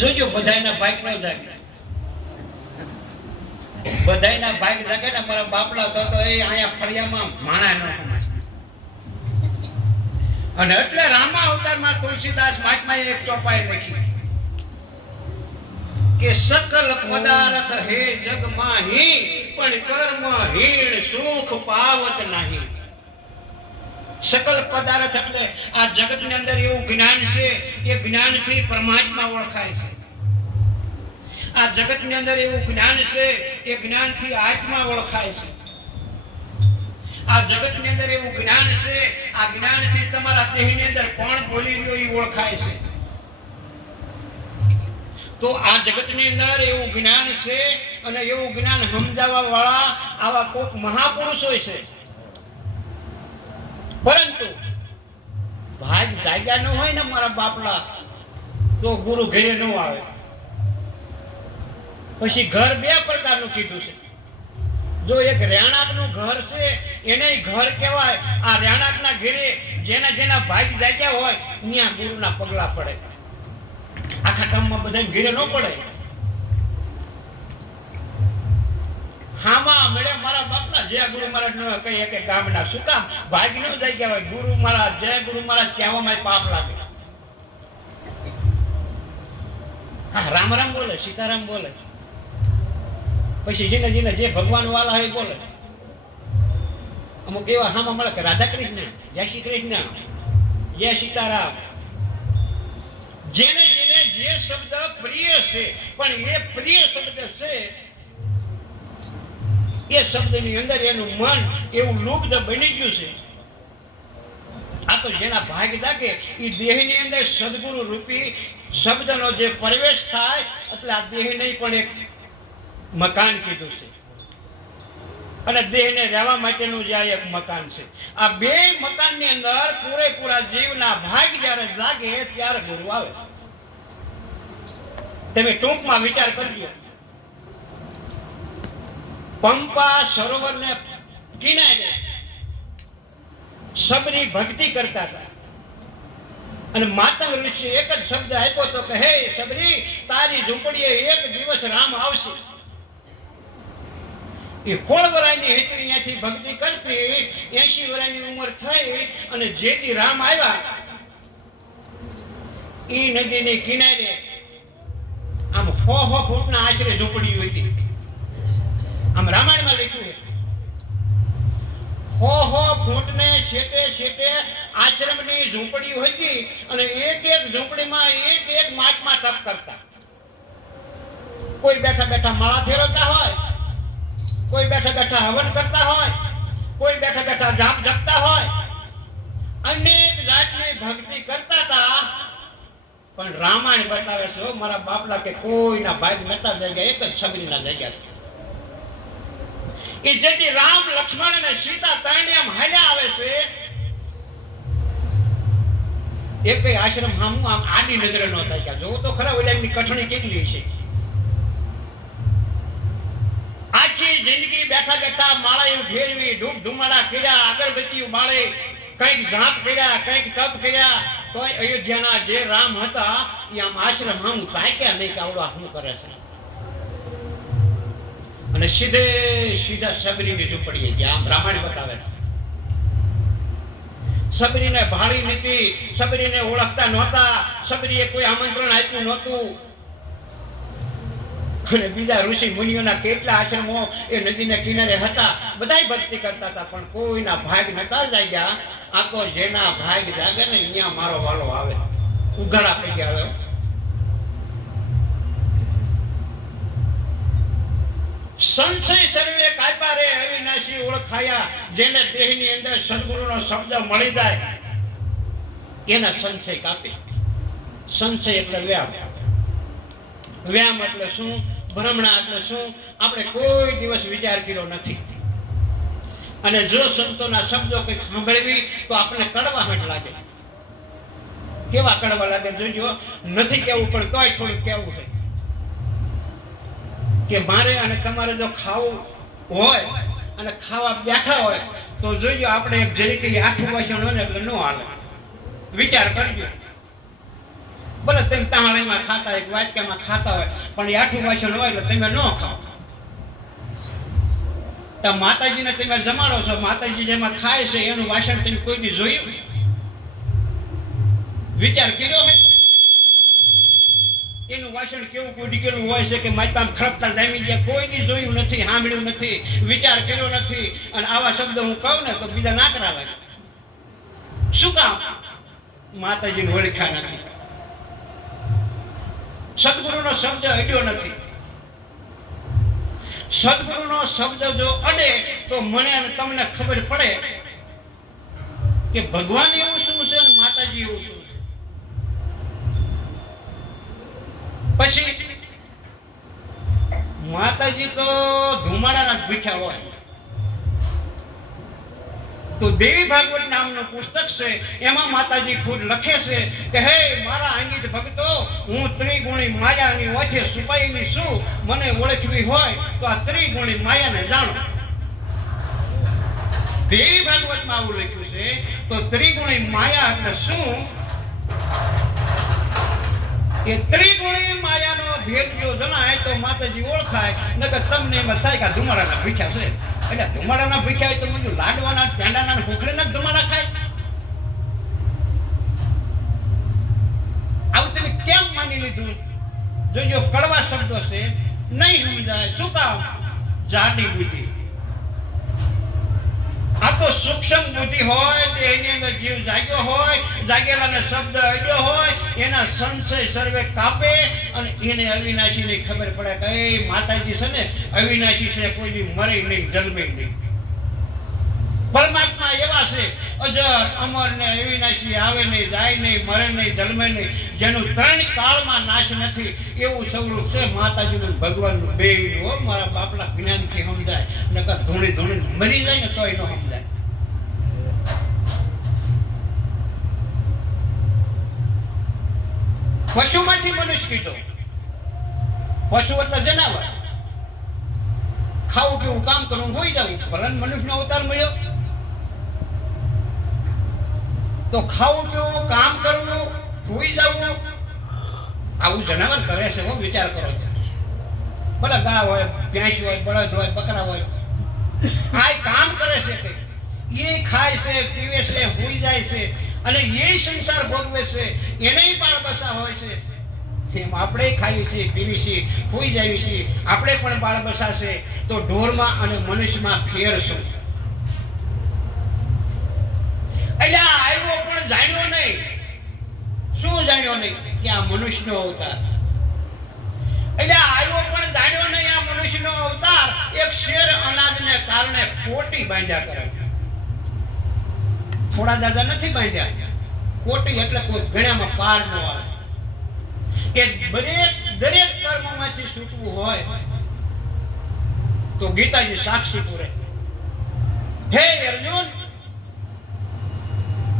જોજો બધાયના ભાગ ન જાગે, બધાયના ભાગ જાગે ને મારા બાપલા તો એ અહીંયા ફળિયામાં માણા ન કમાય. અને એટલે રામા અવતારમાં તુલસીદાસ મહાત્માએ એક ચોપાઈ લખી કે સકલ પદાર્થ હે જગમાં હી પણ કર્મ હીણ સુખ પાવત નહીં. સકલ પદાર્થ એટલે આ જગત ની અંદર એવું જ્ઞાન છે, એ જ્ઞાનથી પરમાત્મા ઓળખાય છે. આ જગત ની અંદર એવું જ્ઞાન છે, એ જ્ઞાનથી આત્મા ઓળખાય છે. આ જગત ની અંદર એવું જ્ઞાન છે, આ જ્ઞાનથી તમારા દેહની અંદર કોણ બોલી રહ્યો એ ઓળખાય છે. તો આ જગત ની અંદર એવું જ્ઞાન છે અને એવું જ્ઞાન સમજાવવા વાળા આવા કોઈક મહાપુરુષો છે. પરંતુ ભાગ જાગ્યા ન હોય ને મારા બાપલા તો ગુરુ ઘરે ન આવે. પછી ઘર બે પ્રકારનું કીધું છે. જો એક રહેણાંકનું ઘર છે એને ઘર કહેવાય. આ રહેણાંકના ઘરે જેના જેના ભાગ જાગ્યા હોય ત્યાં ગુરુના પગલા પડે. આખા ગામમાં બધા ઘરે ન પડે. હામાં મળે મારા બાપના જય ગુરુ મહારાજ ન કહીએ કે ગામના શું કામ ભાગ ન જાગ્યા હોય. ગુરુ મહારાજ જય ગુરુ મહારાજ કહેવામાં પાપ લાગે. હા, રામ રામ બોલે, સીતારામ બોલે, પછી જીને જીને જે ભગવાન વાલા હોય બોલે. અમુક એવા હામાં મળે કે રાધા કૃષ્ણ, જય શ્રી કૃષ્ણ, જય સીતારામ. જેને જેને જે શબ્દ પ્રિય છે, પણ એ પ્રિય શબ્દ છે એ શબ્દની અંદર એનું મન એવું લુપ્ત બની ગયું છે. આ તો જેના ભાગ જાગે એ દેહની અંદર સદગુરુ રૂપી શબ્દનો જે પ્રવેશ થાય એટલે આ દેહને પણ એક મકાન કીધું છે અને દેહને રહેવા માટેનું જે એક મકાન છે. આ બે મકાનની અંદર પૂરેપૂરા જીવના ભાગ જ્યારે જાગે ત્યારે ગુરુ આવે. તમે ટૂંકમાં વિચાર કરજો. પંપા સરોવરને કિનારે સબરી ભક્તિ કરતા હતા અને માતંગ ઋષિ એક જ શબ્દ આપ્યો તો કે હે સબરી, તારી ઝૂંપડીએ એક દિવસ રામ આવશે. એ 16 વર્ષની હતી ત્યાંથી ભક્તિ કરતી, 80 વર્ષની ઉંમર થઈ અને જેથી રામ આવ્યા એ નદીની કિનારે આમ 6 ફૂટના આશરે ઝૂંપડી હતી. આમ રામાયણમાં લખ્યું 6 ફૂટને છેટે છેટે આશ્રમની ઝૂંપડી હતી અને એક એક ઝૂંપડીમાં એક એક મહાત્મા તપ કરતા. કોઈ બેઠા બેઠા માળા ફેરવતા હોય, કોઈ બેઠા બેઠા હવન કરતા હોય, કોઈ બેઠા બેઠા જાપ જપતા હોય, અનેક જાતની ભક્તિ કરતા હતા. પણ રામાયણ બતાવે છે મારા બાપલા કે કોઈના ભાગ નતા જગ્યા, એક જ સબરીના જગ્યા. એ જેથી રામ લક્ષ્મણ અને સીતા ત્રણે આમ હાલ્યા આવે છે. એક આશ્રમ હામું આમ આડી નજરે ન થાય. જોવો તો ખરા ઓલા એમની કઠણી કેટલી છે. આખી જિંદગી બેઠા બેઠા માળાયું ફેરવી, ધૂપ ધુમાડા કર્યા, અગરબત્તીઓ બાળે, કંઈક જાપ કર્યા, કંઈક તપ કર્યા, તો અયોધ્યાના જે રામ હતા એ આમ આશ્રમ હામું તાક્યા નહીં કે આવડો શું કરે છે. અને સીધે સીધા સબરીની ઝૂંપડીએ ગયા. આમ રામાયણ બતાવે છે. સબરીને ભાળી નથી, સબરીને ઓળખતા નહોતા, સબરીએ કોઈ આમંત્રણ આપ્યું નહોતું. અને બીજા ઋષિ મુનિઓના કેટલા આશ્રમો એ નદીને કિનારે હતા, બધાય ભક્તિ કરતા હતા, પણ કોઈના ભાગ નતા જાગ્યા. આ તો જેના ભાગ જાગે ને અહીંયા મારો વાલો આવે, ઉઘાડા થઈ ગયા. હવે સંશય સર્વે કાપ્યા રે અવિનાશી ઓળખાયા. જેને દેહની અંદર સદગુરુનો શબ્દ મળી જાય એના સંશય કાપે. સંશય એટલે વ્યામ. વ્યામ એટલે શું? ભ્રમણા એટલે શું? આપણે કોઈ દિવસ વિચાર કર્યો નથી. અને જો સંતોના શબ્દો કંઈક સાંભળવી તો આપણે કડવાહટ લાગે. કેવા કડવા લાગે જોજો. નથી કેવું પણ તોય થોડું કેવું છે કે મારે અને તમારે જો ખાવું હોય અને ખાવા બેઠા હોય તો જોજો આપણે જરી કઈ આઠું વાસણ હોય ને એટલે ન હાલે. વિચાર કરજો. ભલે તમે તાહાળીમાં ખાતા હોય, વાટકામાં ખાતા હોય, પણ એ આઠું વાસણ હોય એટલે તમે ન ખાઓ. તો માતાજીને તમે જમાડો છો, માતાજી જેમાં ખાય છે એનું વાસણ તમે કોઈ દી જોયું? વિચાર કર્યો છે? એનું વાસણ કેવું કુડીકેલું હોય છે કે માતા ખરપતા જામી ગયા, કોઈ દી જોયું નથી, સાંભળ્યું નથી, વિચાર કર્યો નથી. અને આવા શબ્દ હું કહું ને તો બીજા ના કરાવે. શું કામ? માતાજીને ઓળખ્યા નથી, સદગુરુનો શબ્દ અડ્યો નથી. સદગુરુનો શબ્દ જો અડે તો મને અને તમને ખબર પડે કે ભગવાન એવું શું છે અને માતાજી એવું શું છે. પછી માતાજી તો ધુમાડાના જ ભીખ્યા હોય. તો દેવી ભાગવત નામનું પુસ્તક છે, એમાં માતાજી ખુદ લખે છે કે હે મારા અંગીત ભક્તો, હું ત્રિગુણી માયાની ઓછે છુપાયેલી છું. મને ઓળખવી હોય તો આ ત્રિગુણી માયાને જાણો. દેવી ભાગવતમાં આવું લખ્યું છે. તો ત્રિગુણી માયા એટલે શું? કે ત્રિગુણી માયાનો ભેદ જો જણાય તો માતાજી ઓળખાય. નકર તમને એમ થાય કે ધુમાડાના ભીખ્યા છે. એટલે ધુમાડાના ભીખ્યા હોય તો બધું લાડવાના, પેંડાના, ખોખરીના જ ધુમાડા ખાય. આવું તમે કેમ માની લીધું? જો કડવા શબ્દો છે, નહીં સમજાય. શું કામ? જાડી બુદ્ધિ. આ તો સૂક્ષ્મ બુદ્ધિ હોય તો એની અંદર જીવ જાગ્યો હોય, જાગેલાને શબ્દ અડ્યો હોય, એના સંશય સર્વે કાપે અને એને અવિનાશીની ખબર પડે કે એ માતાજી છે ને અવિનાશી છે, કોઈ દી મરે નહીં, જન્મે નહીં. પરમાત્મા એવા છે અજર, અમર ને અવિનાશી, આવે નહીં, જાય નહીં, મરે નહીં, જન્મે નહીં, જેનું ત્રણ કાળમાં નાશ નથી. એવું સ્વરૂપ છે માતાજીનું, ભગવાનનું બેયનું. હો મારા બાપલા જ્ઞાનથી સમજાય, નકર ધૂણી ધૂણી મરી જાય ને તોય ન સમજાય. પશુમાંથી મનુષ્ય કીધો. પશુ એટલે જનાવર. ખાવું પીવું, કામ કરવું, હોઈ જવું. ભલે મનુષ્યનો અવતાર મળ્યો તો ખાવું પીવું, કામ કરવું, હોઈ જવું, આવું જનાવર કરે છે. હું વિચાર કરો, ભલે ગા હોય, ભેંસ હોય, બળદ હોય, બકરા હોય, આ કામ કરે છે. એ ખાય છે, પીવે છે, હોઈ જાય છે અને એ સંસાર ભોગવે છે. એને બાળ બસા હોય છે. એમ આપણે ખાઈએ છીએ, પીવી છીએ, હોઈ જાય છીએ, આપણે પણ બાળ બસા છે. તો ઢોરમાં અને મનુષ્યમાં ફેર શું? એટલે આવ્યો પણ જાણ્યો નહીં. શું જાણ્યો નહીં? કે આ મનુષ્યનો અવતાર. એટલે આવ્યો પણ જાણ્યો નહીં આ મનુષ્યનો અવતાર. એક શેર અનાજને કારણે કોટી બાંધ્યા કરે. થોડા દાદા નથી બાંધ્યા. કોટી એટલે કોઈ ગણ્યામાં પાર ન આવે. કે દરેક કર્મમાંથી છૂટવું હોય તો ગીતાજી સાક્ષી પૂરે. હે અર્જુન,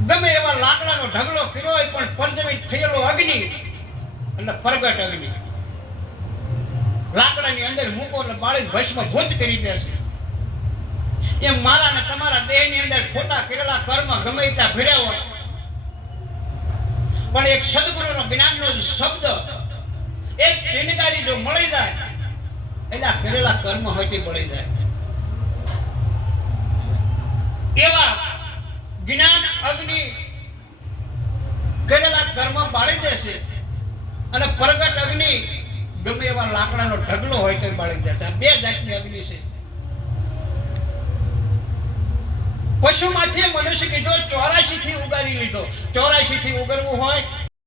ગમે એવા લાકડાનો ઢગલો કર્યો હોય પણ પંચમિત થયેલો અગ્નિ એટલે પ્રગટ અગ્નિ લાકડાની અંદર મૂકો એટલે બાળી ભસ્મ ભૂત કરી દેશે. એમ મારા ને તમારા દેહની અંદર ખોટા કરેલા કર્મ ગમે ત્યાં ભર્યા હોય પણ એક સદગુરુનો જ્ઞાનનો શબ્દ, એક ચિનગારી જો મળી જાય એટલે આ કરેલા કર્મ હોય તે મળી જાય. એવા જ્ઞાન અગ્નિ કરેલા કર્મ બાળી દેશે અને પ્રગટ અગ્નિ ગમે એવા લાકડાનો ઢગલો હોય તો બાળી દેશે. આ બે જાતની અગ્નિ છે. પશુમાંથી મનુષ્ય કીધો 84 થી ઉગારી લીધો. 84 થી ઉગરવું હોય